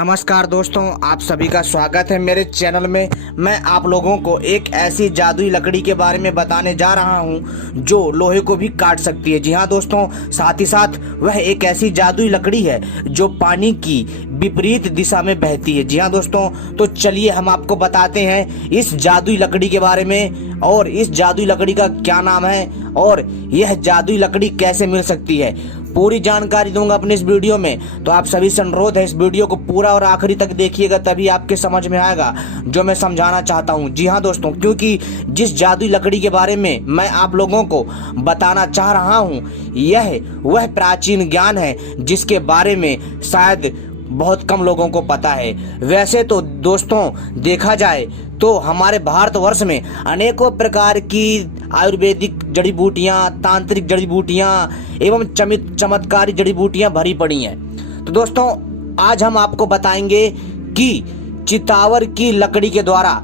नमस्कार दोस्तों, आप सभी का स्वागत है मेरे चैनल में। मैं आप लोगों को एक ऐसी जादुई लकड़ी के बारे में बताने जा रहा हूं जो लोहे को भी काट सकती है। जी हाँ दोस्तों, साथ ही साथ वह एक ऐसी जादुई लकड़ी है जो पानी की विपरीत दिशा में बहती है। जी हाँ दोस्तों, तो चलिए हम आपको बताते हैं इस जादुई लकड़ी के बारे में और इस जादुई लकड़ी का क्या नाम है और यह जादुई लकड़ी कैसे मिल सकती है। पूरी जानकारी दूंगा अपने इस वीडियो में, तो आप सभी से अनुरोध है इस वीडियो को पूरा और आखिरी तक देखिएगा, तभी आपके समझ में आएगा जो मैं समझाना चाहता हूं। जी हाँ दोस्तों, क्योंकि जिस जादुई लकड़ी के बारे में मैं आप लोगों को बताना चाह रहा हूं, यह वह प्राचीन ज्ञान है जिसके बारे में शायद बहुत कम लोगों को पता है। वैसे तो दोस्तों देखा जाए तो हमारे भारतवर्ष में अनेकों प्रकार की आयुर्वेदिक जड़ी बूटियां, तांत्रिक जड़ी बूटियां एवं चमत्कारी जड़ी बूटियां भरी पड़ी हैं। तो दोस्तों आज हम आपको बताएंगे कि चितावर की लकड़ी के द्वारा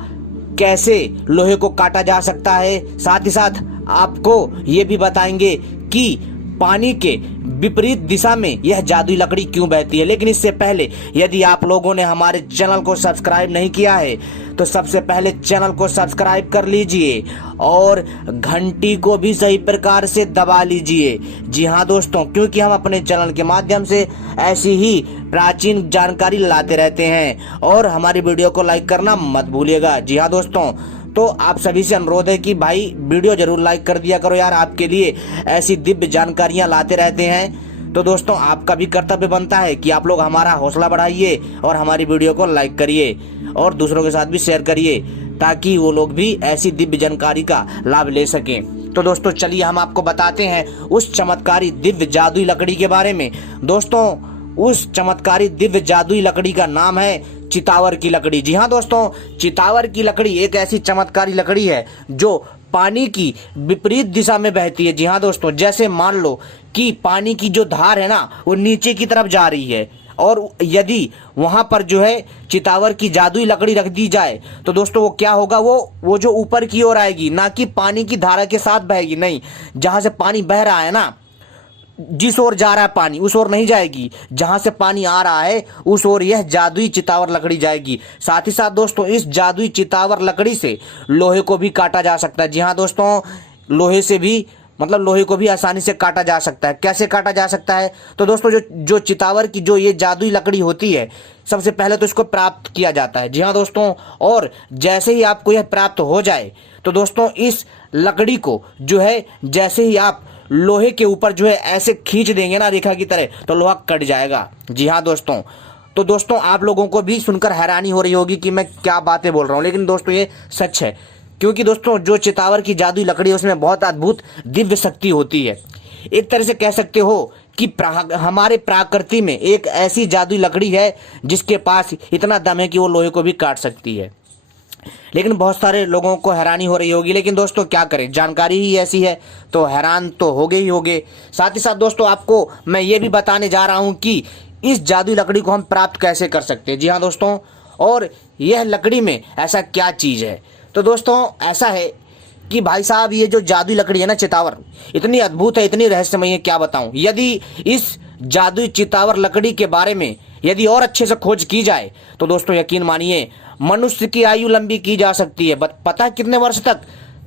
कैसे लोहे को काटा जा सकता है। साथ ही साथ आपको ये भी बताएंगे कि पानी के विपरीत दिशा में यह जादुई लकड़ी क्यों बहती है। लेकिन इससे पहले यदि आप लोगों ने हमारे चैनल को सब्सक्राइब नहीं किया है तो सबसे पहले चैनल को सब्सक्राइब कर लीजिए और घंटी को भी सही प्रकार से दबा लीजिए। जी हाँ दोस्तों, क्योंकि हम अपने चैनल के माध्यम से ऐसी ही प्राचीन जानकारी लाते रहते हैं और हमारी वीडियो को लाइक करना मत भूलिएगा। जी हाँ दोस्तों, तो आप सभी से अनुरोध है कि भाई वीडियो जरूर लाइक कर दिया करो यार, आपके लिए ऐसी दिव्य जानकारियां लाते रहते हैं। तो दोस्तों आपका भी कर्तव्य बनता है कि आप लोग हमारा हौसला बढ़ाइए और हमारी वीडियो को लाइक करिए और दूसरों के साथ भी शेयर करिए ताकि वो लोग भी ऐसी दिव्य जानकारी का लाभ ले सकें। तो दोस्तों चलिए हम आपको बताते हैं उस चमत्कारी दिव्य जादुई लकड़ी के बारे में। दोस्तों उस चमत्कारी दिव्य जादुई लकड़ी का नाम है चितावर की लकड़ी। जी हाँ दोस्तों, चितावर की लकड़ी एक ऐसी चमत्कारी लकड़ी है जो पानी की विपरीत दिशा में बहती है। जी हाँ दोस्तों, जैसे मान लो कि पानी की जो धार है ना वो नीचे की तरफ जा रही है और यदि वहां पर जो है चितावर की जादुई लकड़ी रख दी जाए तो दोस्तों वो क्या होगा, वो जो ऊपर की ओर आएगी, ना कि पानी की धारा के साथ बहेगी। नहीं, जहां से पानी बह रहा है ना, जिस ओर जा रहा है पानी उस ओर नहीं जाएगी, जहां से पानी आ रहा है उस ओर यह जादुई चितावर लकड़ी जाएगी। साथ ही साथ दोस्तों इस जादुई चितावर लकड़ी से लोहे को भी काटा जा सकता है। जी हाँ दोस्तों, लोहे से भी लोहे को भी आसानी से काटा जा सकता है। कैसे काटा जा सकता है? तो दोस्तों जो चितावर की जो ये जादुई लकड़ी होती है, सबसे पहले तो इसको प्राप्त किया जाता है। जी हाँ दोस्तों, और जैसे ही आपको यह प्राप्त हो जाए तो दोस्तों इस लकड़ी को जो है जैसे ही आप लोहे के ऊपर जो है ऐसे खींच देंगे ना रेखा की तरह, तो लोहा कट जाएगा। जी हाँ दोस्तों, तो दोस्तों आप लोगों को भी सुनकर हैरानी हो रही होगी कि मैं क्या बातें बोल रहा हूँ, लेकिन दोस्तों ये सच है। क्योंकि दोस्तों जो चितावर की जादुई लकड़ी है उसमें बहुत अद्भुत दिव्य शक्ति होती है। एक तरह से कह सकते हो कि हमारे प्रकृति में एक ऐसी जादुई लकड़ी है जिसके पास इतना दम है कि वो लोहे को भी काट सकती है। लेकिन बहुत सारे लोगों को हैरानी हो रही होगी, लेकिन दोस्तों क्या करें, जानकारी ही ऐसी है तो हैरान तो होगे ही होगे। साथ ही साथ दोस्तों आपको मैं ये भी बताने जा रहा हूं कि इस जादुई लकड़ी को हम प्राप्त कैसे कर सकते हैं। जी हाँ दोस्तों, और यह लकड़ी में ऐसा क्या चीज़ है। तो दोस्तों ऐसा है कि भाई साहब ये जो जादुई लकड़ी है ना चितावर, इतनी अद्भुत है, इतनी रहस्यमय है, क्या बताऊं। यदि इस जादुई चितावर लकड़ी के बारे में यदि और अच्छे से खोज की जाए तो दोस्तों यकीन मानिए मनुष्य की आयु लंबी की जा सकती है। पता है कितने वर्ष तक?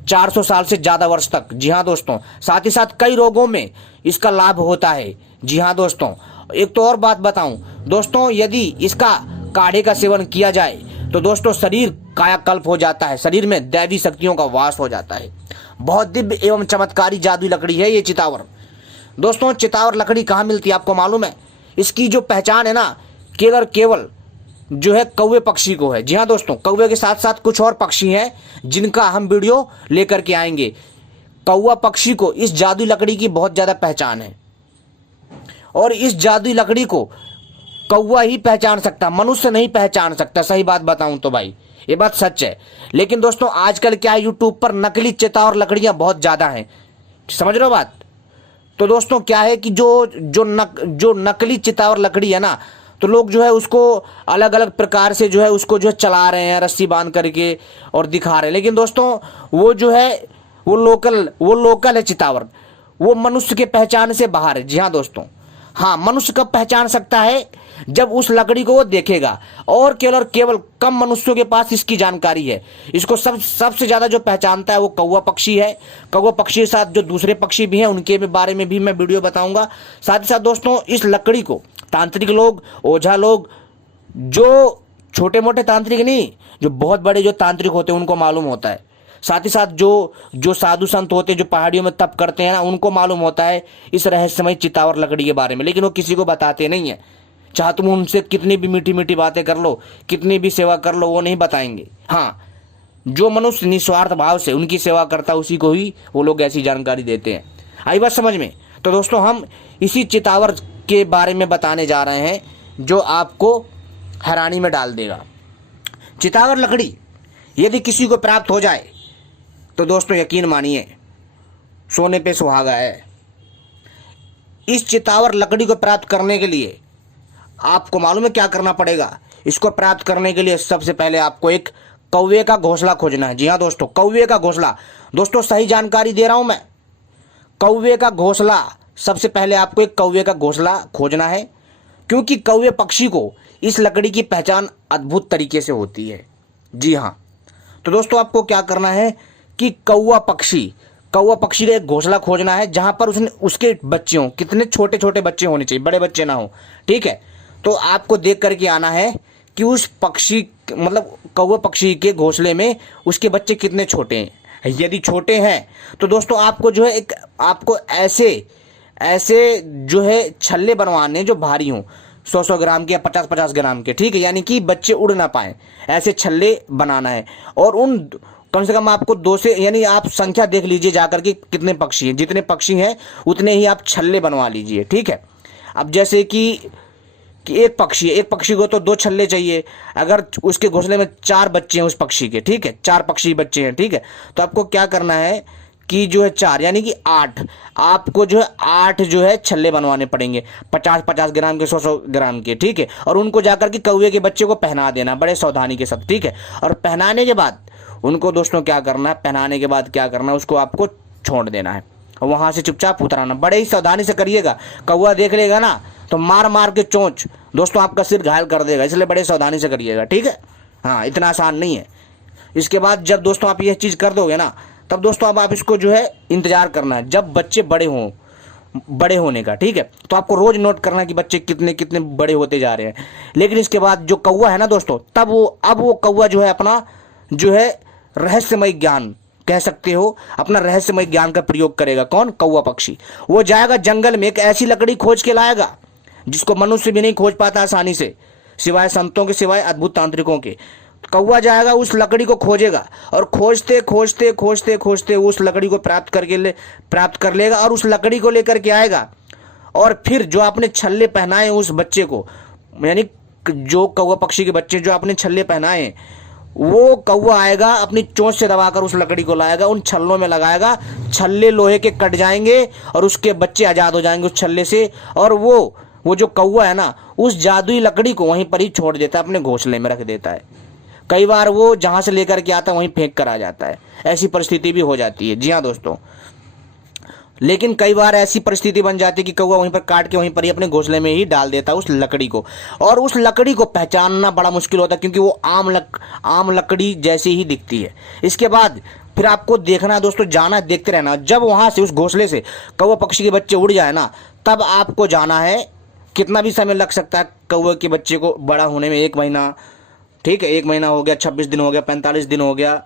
400 साल से ज्यादा वर्ष तक। जी हाँ दोस्तों, साथ ही साथ कई रोगों में इसका लाभ होता है। जी हाँ दोस्तों, एक तो और बात बताऊं दोस्तों, यदि इसका काढ़े का सेवन किया जाए तो दोस्तों शरीर कायाकल्प हो जाता है, शरीर में दैवी शक्तियों का वास हो जाता है। बहुत दिव्य एवं चमत्कारी जादुई लकड़ी है ये चितावर। दोस्तों चितावर लकड़ी कहाँ मिलती है आपको मालूम है? इसकी जो पहचान है ना केवल जो है कौवे पक्षी को है। जी हाँ दोस्तों, कौवे के साथ साथ कुछ और पक्षी हैं जिनका हम वीडियो लेकर के आएंगे। कौवा पक्षी को इस जादुई लकड़ी की बहुत ज्यादा पहचान है और इस जादुई लकड़ी को कौवा ही पहचान सकता, मनुष्य नहीं पहचान सकता। सही बात बताऊं तो भाई ये बात सच है। लेकिन दोस्तों आजकल क्या है, यूट्यूब पर नकली चितावर लकड़ियां बहुत ज्यादा हैं, समझ रहे हो बात। तो दोस्तों क्या है कि जो नकली चितावर लकड़ी है ना, तो लोग जो है उसको अलग अलग प्रकार से जो है उसको जो है चला रहे हैं रस्सी बांध करके और दिखा रहे हैं। लेकिन दोस्तों वो जो है वो लोकल है चितावर, वो मनुष्य के पहचान से बाहर है। जी हाँ दोस्तों, हाँ, मनुष्य कब पहचान सकता है? जब उस लकड़ी को वो देखेगा। और केवल कम मनुष्यों के पास इसकी जानकारी है। इसको सबसे ज्यादा जो पहचानता है वो कौवा पक्षी है। कौवा पक्षी के साथ जो दूसरे पक्षी भी हैं उनके बारे में भी मैं वीडियो बताऊंगा। साथ ही साथ दोस्तों, इस लकड़ी को तांत्रिक लोग, ओझा लोग, जो छोटे मोटे तांत्रिक नहीं, जो बहुत बड़े जो तांत्रिक होते हैं उनको मालूम होता है। साथ ही साथ जो साधु संत होते हैं, जो पहाड़ियों में तप करते हैं ना, उनको मालूम होता है इस रहस्यमय चितावर लकड़ी के बारे में, लेकिन वो किसी को बताते नहीं है। चाहे तुम उनसे कितनी भी मीठी मीठी बातें कर लो, कितनी भी सेवा कर लो, वो नहीं बताएंगे। हाँ, जो मनुष्य निस्वार्थ भाव से उनकी सेवा करता है उसी को ही वो लोग ऐसी जानकारी देते हैं। आई बात समझ में? तो दोस्तों, हम इसी चितावर के बारे में बताने जा रहे हैं जो आपको हैरानी में डाल देगा। चितावर लकड़ी यदि किसी को प्राप्त हो जाए तो दोस्तों यकीन मानिए, सोने पे सुहागा है। इस चितावर लकड़ी को प्राप्त करने के लिए आपको मालूम है क्या करना पड़ेगा? इसको प्राप्त करने के लिए सबसे पहले आपको एक कौवे का घोंसला खोजना है। जी हाँ दोस्तों, कौवे का घोंसला। दोस्तों, सही जानकारी दे रहा हूं मैं। कौवे का घोंसला, सबसे पहले आपको एक कौवे का घोंसला खोजना है, क्योंकि कौवे पक्षी को इस लकड़ी की पहचान अद्भुत तरीके से होती है। जी हाँ, तो दोस्तों आपको क्या करना है कि कौवा पक्षी का एक घोंसला खोजना है जहां पर उसके बच्चे हों। कितने छोटे छोटे बच्चे होने चाहिए, बड़े बच्चे ना हो, ठीक है। तो आपको देख करके आना है कि उस पक्षी, मतलब कौवा पक्षी के घोंसले में उसके बच्चे कितने छोटे हैं। यदि छोटे हैं तो दोस्तों आपको जो है आपको ऐसे जो है छल्ले बनवाने जो भारी हों, 100 ग्राम के या 50 ग्राम के, ठीक है, यानी कि बच्चे उड़ ना पाए, ऐसे छल्ले बनाना है। और उन कम से कम आपको 2 से, यानी आप संख्या देख लीजिए जाकर के कितने पक्षी हैं, जितने पक्षी हैं उतने ही आप छल्ले बनवा लीजिए, ठीक है। अब जैसे कि एक पक्षी को तो 2 छल्ले चाहिए। अगर उसके घोंसले में 4 बच्चे हैं उस पक्षी के, ठीक है, 4 पक्षी बच्चे हैं, ठीक है, तो आपको क्या करना है कि जो है 4 यानी कि 8, आपको जो है 8 जो है छल्ले बनवाने पड़ेंगे, 50 ग्राम के, 100 ग्राम के, ठीक है। और उनको जाकर के कौवे के बच्चे को पहना देना बड़े सावधानी के साथ, ठीक है। और पहनाने के बाद उनको दोस्तों क्या करना है, पहनाने के बाद क्या करना है, उसको आपको छोड़ देना है, वहां से चुपचाप उतराना। बड़े ही सावधानी से करिएगा, कौवा देख लेगा ना तो मार मार के चोंच दोस्तों आपका सिर घायल कर देगा, इसलिए बड़े सावधानी से करिएगा, ठीक है। हाँ, इतना आसान नहीं है। इसके बाद जब दोस्तों आप यह चीज़ कर दोगे ना, तब दोस्तों अब आप इसको जो है इंतजार करना है जब बच्चे बड़े होने का, ठीक है। तो आपको रोज नोट करना है कि बच्चे कितने कितने बड़े होते जा रहे हैं। लेकिन इसके बाद जो कौवा है ना दोस्तों, अब वो कौवा जो है अपना जो है रहस्यमय ज्ञान कह सकते हो, अपना रहस्यमय ज्ञान का प्रयोग करेगा। कौन? कौवा पक्षी। वो जाएगा जंगल में, एक ऐसी लकड़ी खोज के लाएगा जिसको मनुष्य भी नहीं खोज पाता आसानी से, सिवाय संतों के, सिवाय अद्भुत तांत्रिकों के। कौवा जाएगा उस लकड़ी को खोजेगा और खोजते खोजते खोजते खोजते उस लकड़ी को प्राप्त कर लेगा और उस लकड़ी को लेकर के आएगा। और फिर जो आपने छल्ले पहनाए उस बच्चे को, यानी जो कौवा पक्षी के बच्चे जो आपने छल्ले पहनाए, वो कौवा आएगा अपनी चोंच से दबाकर उस लकड़ी को लाएगा, उन छल्लों में लगाएगा, छल्ले लोहे के कट जाएंगे और उसके बच्चे आजाद हो जाएंगे उस छल्ले से। और वो जो कौवा है ना, उस जादुई लकड़ी को वहीं पर ही छोड़ देता है, अपने घोंसले में रख देता है। कई बार वो जहां से लेकर के आता है वहीं फेंक कर आ जाता है, ऐसी परिस्थिति भी हो जाती है। जी हाँ दोस्तों, लेकिन कई बार ऐसी परिस्थिति बन जाती है कि कौवा वहीं पर काट के वहीं पर ही अपने घोंसले में ही डाल देता है उस लकड़ी को। और उस लकड़ी को पहचानना बड़ा मुश्किल होता है, क्योंकि वो आम लकड़ी जैसी ही दिखती है। इसके बाद फिर आपको देखना है दोस्तों, जाना, देखते रहना। जब वहां से उस घोंसले से कौवा पक्षी के बच्चे उड़ जाए ना, तब आपको जाना है। कितना भी समय लग सकता है कौवे के बच्चे को बड़ा होने में, 1 महीना, ठीक है, 1 महीना हो गया, 26 दिन हो गया, 45 दिन हो गया,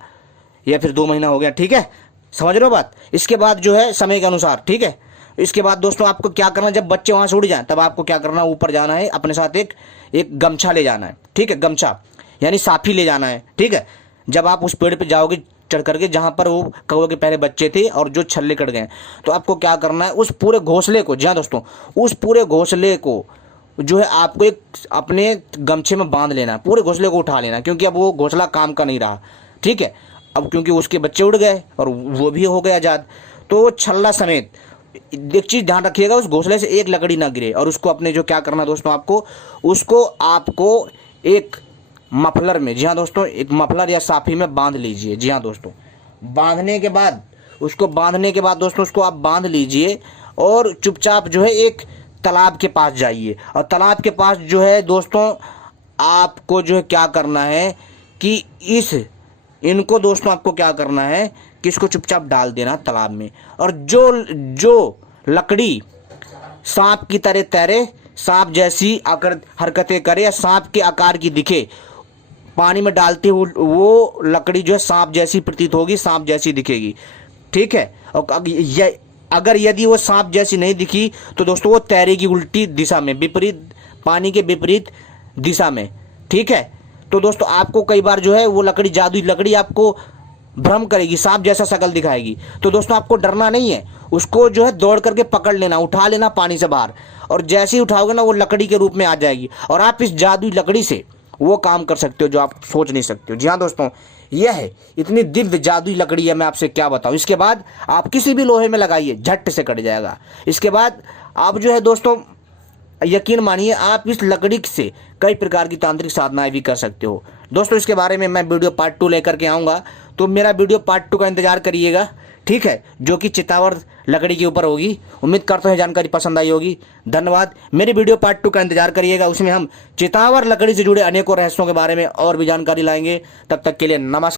या फिर 2 महीना हो गया, ठीक है, समझ रहे हो बात। इसके बाद जो है समय के अनुसार, ठीक है। इसके बाद दोस्तों आपको क्या करना, जब बच्चे वहां से उड़ जाएं तब आपको क्या करना, ऊपर जाना है, अपने साथ एक गमछा ले जाना है, ठीक है, गमछा यानी साफी ले जाना है, ठीक है। जब आप उस पेड़ पे जाओगे चढ़ करके जहां पर वो कौवे के पहले बच्चे थे और जो छल्ले कट गए, तो आपको क्या करना है, उस पूरे घोंसले को, जी हाँ दोस्तों, उस पूरे घोंसले को जो है आपको एक अपने गमछे में बांध लेना है, पूरे घोंसले को उठा लेना, क्योंकि अब वो घोंसला काम का नहीं रहा, ठीक है। अब क्योंकि उसके बच्चे उड़ गए और वो भी हो गए आजाद, तो छल्ला समेत एक चीज ध्यान रखिएगा, उस घोंसले से एक लकड़ी ना गिरे। और उसको अपने जो क्या करना दोस्तों, आपको एक मफलर में, जी हाँ दोस्तों, एक मफलर या साफी में बांध लीजिए। जी हाँ दोस्तों, बांधने के बाद दोस्तों उसको आप बांध लीजिए और चुपचाप जो है एक तालाब के पास जाइए और तालाब के पास जो है दोस्तों आपको जो है क्या करना है कि इनको दोस्तों आपको क्या करना है कि इसको चुपचाप डाल देना तालाब में। और जो लकड़ी सांप की तरह तैरे, सांप जैसी हरकतें करे या सांप के आकार की दिखे, पानी में डालते हुए वो लकड़ी जो है सांप जैसी प्रतीत होगी, सांप जैसी दिखेगी। ठीक है। और अगर यदि वो सांप जैसी नहीं दिखी तो दोस्तों वो तैरेगी उल्टी दिशा में, विपरीत, पानी के विपरीत दिशा में। ठीक है। तो दोस्तों आपको कई बार जो है वो लकड़ी, जादुई लकड़ी आपको भ्रम करेगी, सांप जैसा शक्ल दिखाएगी। तो दोस्तों आपको डरना नहीं है, उसको जो है दौड़ करके पकड़ लेना, उठा लेना पानी से बाहर, और जैसे ही उठाओगे ना वो लकड़ी के रूप में आ जाएगी और आप इस जादुई लकड़ी से वो काम कर सकते हो जो आप सोच नहीं सकते हो। जी हाँ दोस्तों, यह है इतनी दिव्य जादुई लकड़ी है, मैं आपसे क्या बताऊं। इसके बाद आप किसी भी लोहे में लगाइए, झट से कट जाएगा। इसके बाद आप जो है दोस्तों यकीन मानिए आप इस लकड़ी से कई प्रकार की तांत्रिक साधनाएं भी कर सकते हो। दोस्तों इसके बारे में मैं वीडियो पार्ट 2 लेकर के आऊँगा, तो मेरा वीडियो पार्ट 2 का इंतजार करिएगा। ठीक है, जो कि चितावर लकड़ी के ऊपर होगी। उम्मीद करता हूँ जानकारी पसंद आई होगी। धन्यवाद। मेरे वीडियो पार्ट 2 का इंतजार करिएगा, उसमें हम चितावर लकड़ी से जुड़े अनेकों रहस्यों के बारे में और भी जानकारी लाएंगे। तब तक के लिए नमस्कार।